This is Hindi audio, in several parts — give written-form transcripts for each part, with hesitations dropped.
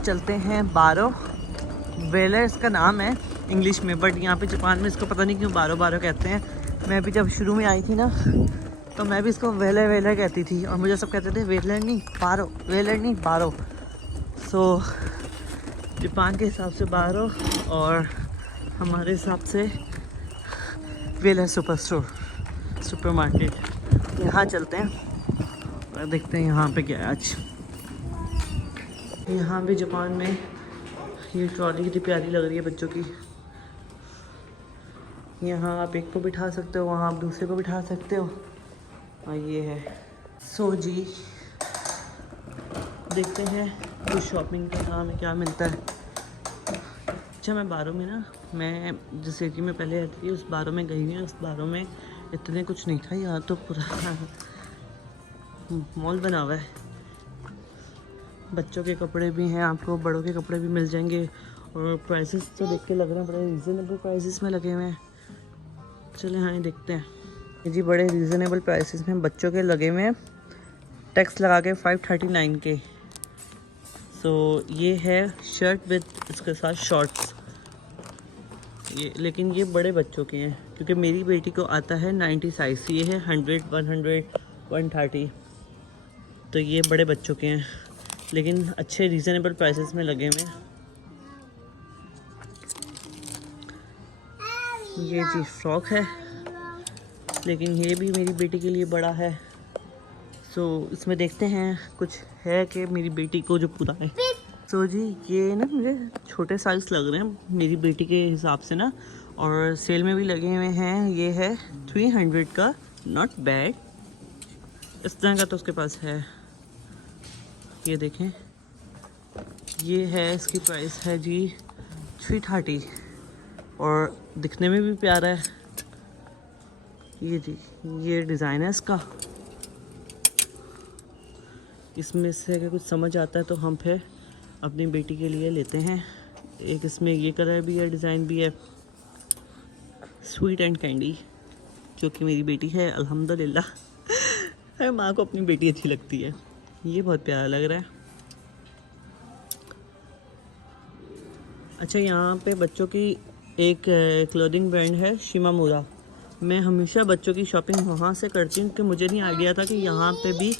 चलते हैं बारो। वेलर इसका नाम है इंग्लिश में, बट यहाँ पे जापान में इसको पता नहीं क्यों बारो बारो कहते हैं। मैं भी जब शुरू में आई थी ना तो मैं भी इसको वेलर वेलर कहती थी और मुझे सब कहते थे वेलर नहीं बारो, वेलर नहीं बारो। सो जापान के हिसाब से बारो और हमारे हिसाब से वेलर सुपर मार्केट। यहाँ चलते हैं और देखते हैं यहाँ पे क्या है आज। यहाँ भी जापान में ये ट्रॉली कितनी प्यारी लग रही है बच्चों की। यहाँ आप एक को बिठा सकते हो, वहाँ आप दूसरे को बिठा सकते हो। और ये है सोजी। देखते हैं कुछ शॉपिंग का काम है, क्या मिलता है। अच्छा मैं बारो में ना, मैं जिस सिटी में पहले रहती थी उस बारो में गई हुई। उस बारो में इतने कुछ नहीं था, यहाँ तो पूरा मॉल बना हुआ है। बच्चों के कपड़े भी हैं, आपको बड़ों के कपड़े भी मिल जाएंगे। और प्राइसेस तो देख के लग रहे हैं बड़े रीज़नेबल प्राइसेस में लगे हुए हैं। चले हाँ देखते हैं जी, बड़े रीज़नेबल प्राइसेस में बच्चों के लगे हुए हैं, टैक्स लगा के 539 के। सो ये है शर्ट विद इसके साथ शॉर्ट्स, ये लेकिन ये बड़े बच्चों के हैं क्योंकि मेरी बेटी को आता है 90 साइज़। ये है 100, 100, 130। तो ये बड़े बच्चों के हैं लेकिन अच्छे रीज़नेबल प्राइसेस में लगे हुए हैं। ये जी फ्रॉक है लेकिन ये भी मेरी बेटी के लिए बड़ा है। सो इसमें देखते हैं कुछ है कि मेरी बेटी को जो पूरा है। सो जी ये ना मुझे छोटे साइज़ लग रहे हैं मेरी बेटी के हिसाब से ना, और सेल में भी लगे हुए हैं। ये है 300 का, नॉट बैड। इस तरह का तो उसके पास है। ये देखें, ये है, इसकी प्राइस है जी 330 और दिखने में भी प्यारा है। ये जी ये डिज़ाइन है इसका। इसमें से अगर कुछ समझ आता है तो हम फिर अपनी बेटी के लिए लेते हैं। एक इसमें ये कलर भी है, डिज़ाइन भी है, स्वीट एंड कैंडी, जो कि मेरी बेटी है अल्हम्दुलिल्लाह। हर माँ को अपनी बेटी अच्छी लगती है। ये बहुत प्यारा लग रहा है। अच्छा यहाँ पे बच्चों की एक क्लोथिंग ब्रांड है शिमामुरा। मैं हमेशा बच्चों की शॉपिंग वहाँ से करती हूँ कि मुझे नहीं आइडिया था कि यहाँ पे भी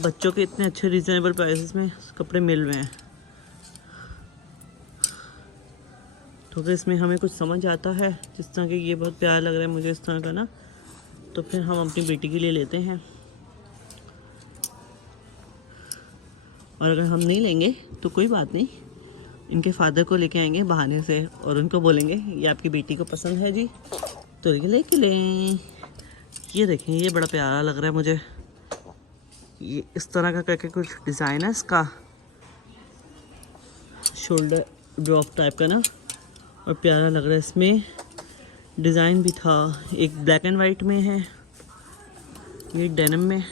बच्चों के इतने अच्छे रीज़नेबल प्राइसेस में कपड़े मिल रहे हैं। तो फिर इसमें हमें कुछ समझ आता है, जिस तरह के ये बहुत प्यारा लग रहा है मुझे इस तरह का ना, तो फिर हम अपनी बेटी के लिए लेते हैं। और अगर हम नहीं लेंगे तो कोई बात नहीं, इनके फादर को लेके आएंगे बहाने से और उनको बोलेंगे ये आपकी बेटी को पसंद है जी तो ये लेके लें। ये देखें, ये बड़ा प्यारा लग रहा है मुझे। ये इस तरह का करके कुछ डिज़ाइन है इसका, शोल्डर ड्रॉप टाइप का ना, और प्यारा लग रहा है। इसमें डिज़ाइन भी था, एक ब्लैक एंड वाइट में है, ये डेनिम में।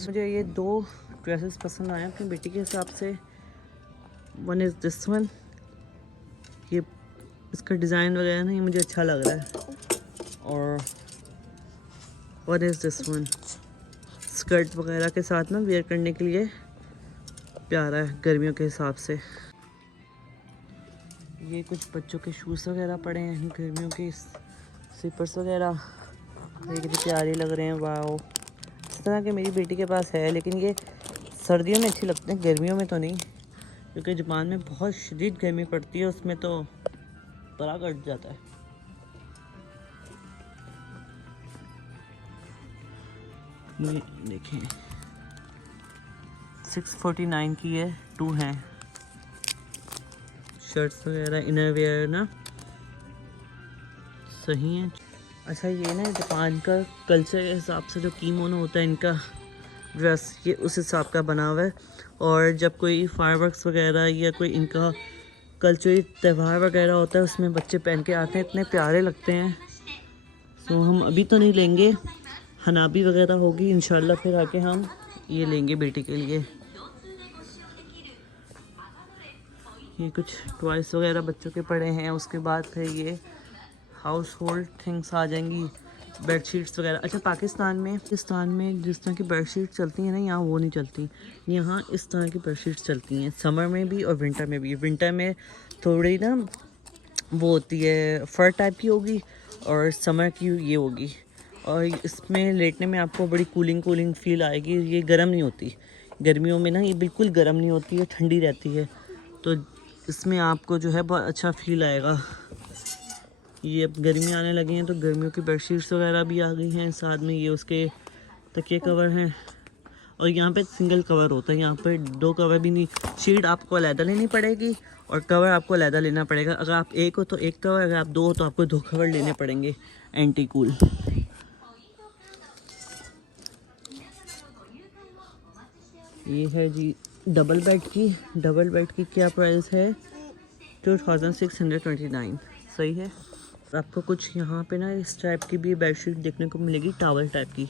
मुझे ये दो ड्रेसेस पसंद आए अपनी बेटी के हिसाब से। वन इज़ दिस वन, ये इसका डिज़ाइन वगैरह ना ये मुझे अच्छा लग रहा है। और one is this one, skirt वगैरह के साथ ना वेयर करने के लिए प्यारा है गर्मियों के हिसाब से। ये कुछ बच्चों के शूज़ वगैरह पड़े हैं, गर्मियों के स्लीपर्स वगैरह, ये कितने प्यारे लग रहे हैं। वाओ, इस तरह के मेरी बेटी के पास है, लेकिन ये सर्दियों में अच्छी लगते हैं, गर्मियों में तो नहीं, क्योंकि जापान में बहुत शदीद गर्मी पड़ती है, उसमें तो बड़ा कट जाता है। ये देखें 649 की है, 2 हैं। शर्ट्स वगैरह इनर वेयर ना सही है। अच्छा ये ना जापान का कल्चर के हिसाब से जो कीमोनो होता है इनका ड्रेस, ये उस हिसाब का बना हुआ है। और जब कोई फायरवर्क्स वगैरह या कोई इनका कल्चरल त्यौहार वगैरह होता है उसमें बच्चे पहन के आते हैं, इतने प्यारे लगते हैं। तो हम अभी तो नहीं लेंगे, हनाबी वगैरह होगी इंशाल्लाह फिर आके हम ये लेंगे बेटी के लिए। ये कुछ टॉयस वगैरह बच्चों के पड़े हैं। उसके बाद फिर ये हाउस होल्ड थिंग्स आ जाएंगी, बेडशीट्स वगैरह। अच्छा पाकिस्तान में जिस तरह की बेडशीट चलती हैं ना, यहाँ वो नहीं चलती। यहाँ इस तरह की बेडशीट्स चलती हैं, समर में भी और विंटर में भी। विंटर में थोड़ी ना वो होती है, फर टाइप की होगी, और समर की ये होगी। और इसमें लेटने में आपको बड़ी कूलिंग कूलिंग फील आएगी। ये गर्म नहीं होती, गर्मियों में ना ये बिल्कुल गर्म नहीं होती है, ठंडी रहती है। तो इसमें आपको जो है बहुत अच्छा फील आएगा। ये अब गर्मी आने लगी हैं तो गर्मियों की बेडशीट्स वगैरह भी आ गई हैं। साथ में ये उसके तकिए कवर हैं। और यहाँ पे सिंगल कवर होता है, यहाँ पे दो कवर भी नहीं। शीट आपको अलहदा लेनी पड़ेगी और कवर आपको अलहदा लेना पड़ेगा। अगर आप एक हो तो एक कवर, अगर आप दो हो तो आपको दो कवर लेने पड़ेंगे एंटी कूल। ये है जी डबल बेड की क्या प्राइस है? 2629। सही है। आपको कुछ यहाँ पे ना इस टाइप की भी बेडशीट देखने को मिलेगी, टॉवल टाइप की।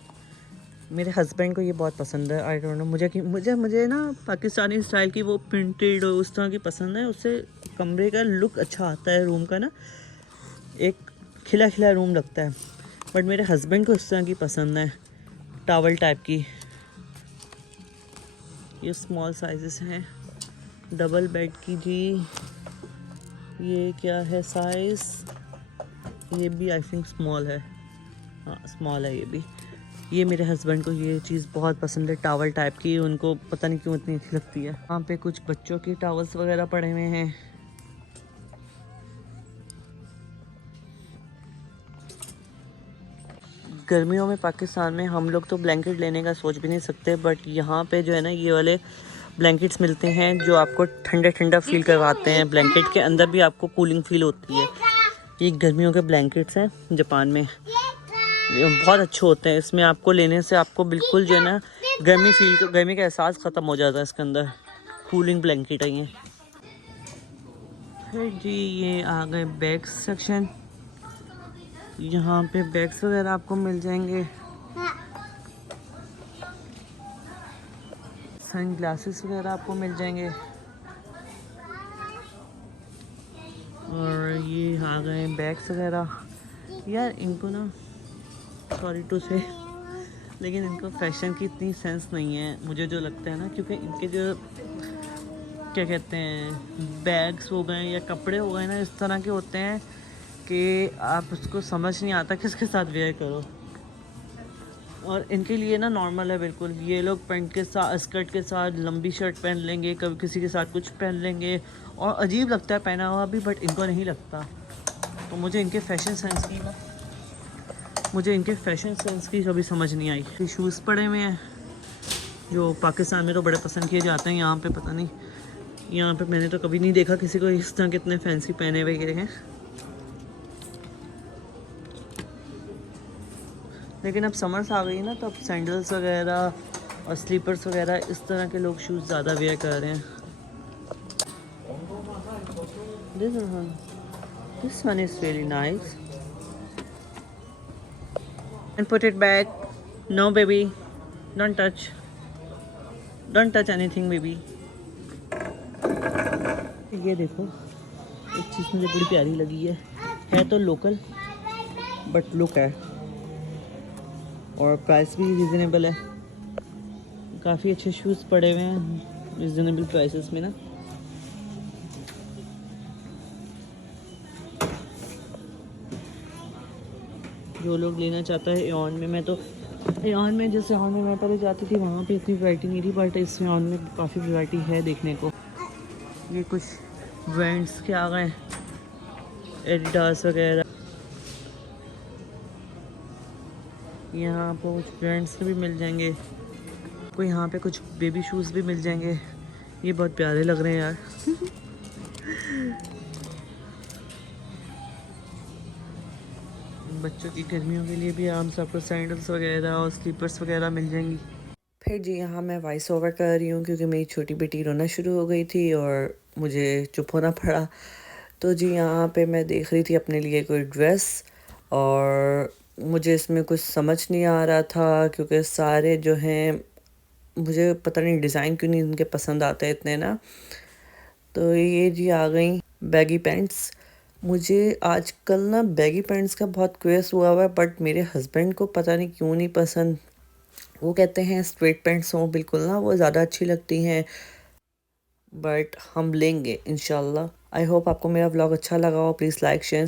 मेरे हस्बैंड को ये बहुत पसंद है। आई डोंट नो मुझे ना पाकिस्तानी स्टाइल की वो प्रिंटेड उस तरह की पसंद है। उससे कमरे का लुक अच्छा आता है, रूम का ना एक खिला खिला रूम लगता है। बट मेरे हस्बैंड को इस तरह की पसंद है, टॉवल टाइप की। ये स्मॉल साइजेस हैं डबल बेड की जी। ये क्या है साइज़? ये भी आई थिंक स्मॉल है। हाँ स्मॉल है ये भी। ये मेरे हस्बैंड को ये चीज़ बहुत पसंद है, टॉवल टाइप की। उनको पता नहीं क्यों इतनी अच्छी लगती है। वहाँ पे कुछ बच्चों की टॉवल्स वगैरह पड़े हुए हैं। गर्मियों में पाकिस्तान में हम लोग तो ब्लैंकेट लेने का सोच भी नहीं सकते, बट यहाँ पे जो है ना ये वाले ब्लैंकेट्स मिलते हैं जो आपको ठंडा ठंडा फील करवाते हैं। ब्लैंकेट के अंदर भी आपको कूलिंग फील होती है। ये गर्मियों के ब्लैंकेट्स हैं जापान में, बहुत अच्छे होते हैं। इसमें आपको लेने से आपको बिल्कुल जो है ना गर्मी का एहसास ख़त्म हो जाता है इसके अंदर। कूलिंग ब्लैंकेट है ये। फिर जी ये आ गए बैग्स सेक्शन। यहाँ पे बैग्स वगैरह आपको मिल जाएंगे। सन ग्लासेस वगैरह आपको मिल जाएंगे। और ये आ गए बैग्स वगैरह। यार इनको ना सॉरी टू से, लेकिन इनको फैशन की इतनी सेंस नहीं है मुझे जो लगता है ना, क्योंकि इनके जो क्या कहते हैं बैग्स हो गए या कपड़े हो गए ना, इस तरह के होते हैं कि आप उसको समझ नहीं आता किसके साथ वेयर करो। और इनके लिए ना नॉर्मल है बिल्कुल। ये लोग पैंट के साथ, स्कर्ट के साथ लंबी शर्ट पहन लेंगे, कभी किसी के साथ कुछ पहन लेंगे, और अजीब लगता है पहना हुआ भी, बट इनको नहीं लगता। तो मुझे इनके फैशन सेंस की कभी समझ नहीं आई। शूज़ पड़े हुए हैं जो पाकिस्तान में तो बड़े पसंद किए जाते हैं, यहाँ पे पता नहीं। यहाँ पे मैंने तो कभी नहीं देखा किसी को इस तरह कितने फैंसी पहने हुए हैं। लेकिन अब समर्स आ गई ना, तो अब सैंडल्स वगैरह और स्लीपर्स वगैरह इस तरह के लोग शूज़ ज़्यादा वेयर कर रहे हैं। This one is really nice. And put it back. No baby, don't touch. Don't touch anything baby. ये देखो एक चीज़ मुझे बड़ी प्यारी लगी है तो लोकल, बट लुक है, और प्राइस भी रिजनेबल है। काफ़ी अच्छे शूज़ पड़े हुए हैं रिजनेबल प्राइसेस में ना। जो लोग लेना चाहता है एऑन में, मैं तो एऑन में, जैसे एऑन में मैं पहले जाती थी वहाँ पे इतनी वैरायटी नहीं थी, बट इस एऑन में काफ़ी वैरायटी है देखने को। ये कुछ ब्रांड्स के आ गए, एडिडास वगैरह। यहाँ आपको कुछ ब्रांड्स के भी मिल जाएंगे, कोई यहाँ पे कुछ बेबी शूज़ भी मिल जाएंगे। ये बहुत प्यारे लग रहे हैं यार। बच्चों की गर्मियों के लिए भी आराम से आपको सैंडल्स वगैरह और स्लीपर्स वगैरह मिल जाएंगी। फिर जी यहाँ मैं वॉइस ओवर कर रही हूँ क्योंकि मेरी छोटी बेटी रोना शुरू हो गई थी और मुझे चुप होना पड़ा। तो जी यहाँ पे मैं देख रही थी अपने लिए कोई ड्रेस, और मुझे इसमें कुछ समझ नहीं आ रहा था क्योंकि सारे जो हैं मुझे पता नहीं डिज़ाइन क्यों नहीं इनके पसंद आते इतने ना। तो ये जी आ गई बैगी पैंट्स। मुझे आजकल ना बैगी पैंट्स का बहुत क्रेज़ हुआ हुआ है, बट मेरे हस्बैंड को पता नहीं क्यों नहीं पसंद। वो कहते हैं स्ट्रेट पैंट्स हों बिल्कुल ना, वो ज़्यादा अच्छी लगती हैं। बट हम लेंगे इंशाल्लाह। आई होप आपको मेरा व्लॉग अच्छा लगा हो। Please like share